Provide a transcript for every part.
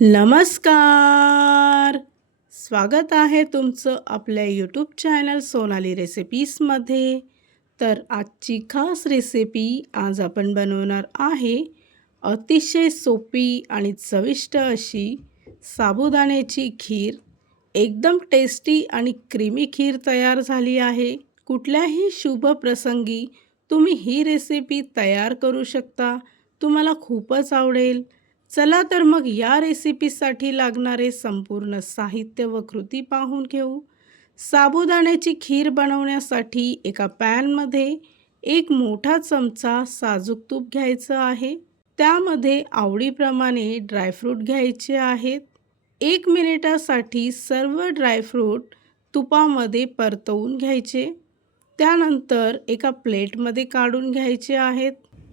नमस्कार! स्वागत आहे तुमचं आपल्या यूट्यूब चॅनल सोनाली रेसिपीजमध्ये तर आजची खास रेसिपी आज आपण बनवणार आहे अतिशय सोपी आणि चविष्ट अशी साबुदाण्याची खीर. एकदम टेस्टी आणि क्रीमी खीर तयार झाली आहे. कुठल्याही शुभ प्रसंगी तुम्ही ही रेसिपी तयार करू शकता. तुम्हाला खूपच आवडेल. चला तर मग या रेसिपीसाठी लागणारे संपूर्ण साहित्य व कृती पाहून घेऊ. साबुदाण्याची खीर बनवण्यासाठी एका पॅनमध्ये एक मोठा चमचा साजूक तूप घ्यायचं आहे. त्यामध्ये आवडीप्रमाणे ड्रायफ्रूट घ्यायचे आहेत. एक मिनिटासाठी सर्व ड्रायफ्रूट तुपामध्ये परतवून घ्यायचे. त्यानंतर एका प्लेटमध्ये काढून घ्यायचे आहेत.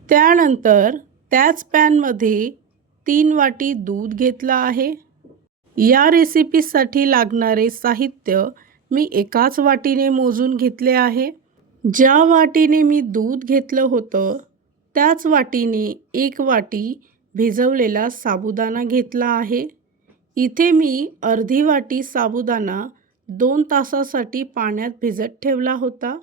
त्यानंतर त्याच पॅनमध्ये तीन वाटी दूध घेतला आहे. या रेसिपीसाठी लागणारे साहित्य मी एकाच वाटीने मोजून घेतले आहे. ज्या वाटीने मी दूध घेतलं होतं त्याच वाटीने एक वाटी भिजवलेला साबुदाणा घेतला आहे. इथे मी अर्धी वाटी साबुदाणा दोन तासासाठी पाण्यात भिजत ठेवला होता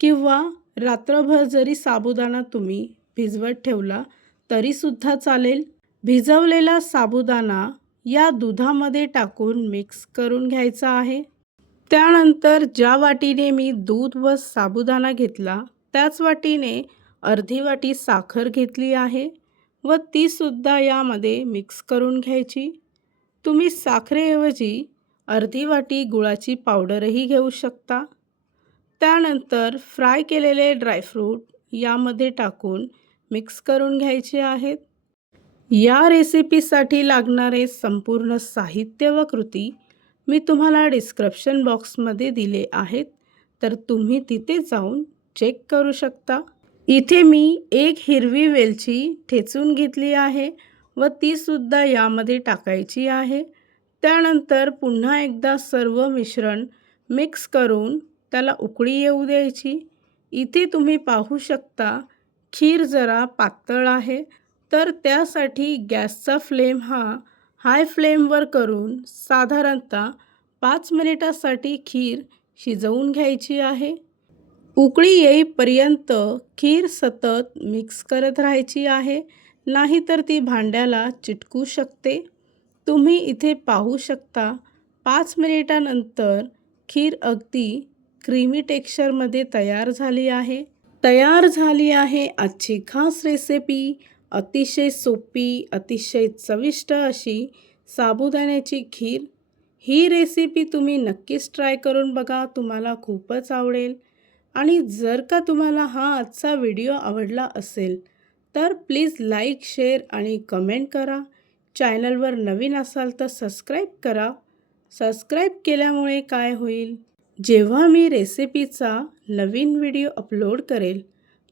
किंवा रात्रभर जरी साबुदाणा तुम्ही भिजवत ठेवला तरीसुद्धा चालेल. भिजवलेला साबुदाणा या दुधामध्ये टाकून मिक्स करून घ्यायचा आहे. त्यानंतर ज्या वाटीने मी दूध व साबुदाणा घेतला त्याच वाटीने अर्धी वाटी साखर घेतली आहे व तीसुद्धा यामध्ये मिक्स करून घ्यायची. तुम्ही साखरेऐवजी अर्धी वाटी गुळाची पावडरही घेऊ शकता. त्यानंतर फ्राय केलेले ड्रायफ्रूट यामध्ये टाकून मिक्स करून घ्यायचे आहेत. या रेसिपीसाठी लागणारे संपूर्ण साहित्य व कृती मी तुम्हाला डिस्क्रिप्शन बॉक्समध्ये दिले आहेत. तर तुम्ही तिथे जाऊन चेक करू शकता. इथे मी एक हिरवी वेलची ठेचून घेतली आहे व तीसुद्धा यामध्ये टाकायची आहे. त्यानंतर पुन्हा एकदा सर्व मिश्रण मिक्स करून त्याला उकळी येऊ द्यायची. इथे तुम्ही पाहू शकता खीर जरा पातळ आहे. तर त्यासाठी गॅसचा फ्लेम हा हाय फ्लेमवर करून साधारणतः पाच मिनिटासाठी खीर शिजवून घ्यायची आहे. उकळी येईपर्यंत खीर सतत मिक्स करत राहायची आहे नाहीतर ती भांड्याला चिटकू शकते. तुम्ही इथे पाहू शकता पाच मिनिटानंतर खीर अगदी क्रीमी टेक्स्चरमध्ये तयार झाली आहे. तयार झाली आहे आजची खास रेसिपी. अतिशय सोपी अतिशय चविष्ट अशी साबुदाण्याची खीर. ही रेसिपी तुम्ही नक्कीच ट्राय करून बघा तुम्हाला खूपच आवडेल. आणि जर का तुम्हाला हा आजचा व्हिडिओ आवडला असेल तर प्लीज लाईक शेअर आणि कमेंट करा. चॅनलवर नवीन असाल तर सबस्क्राईब करा. सबस्क्राईब केल्यामुळे काय होईल? जेव्हा मी रेसिपीचा नवीन व्हिडिओ अपलोड करेल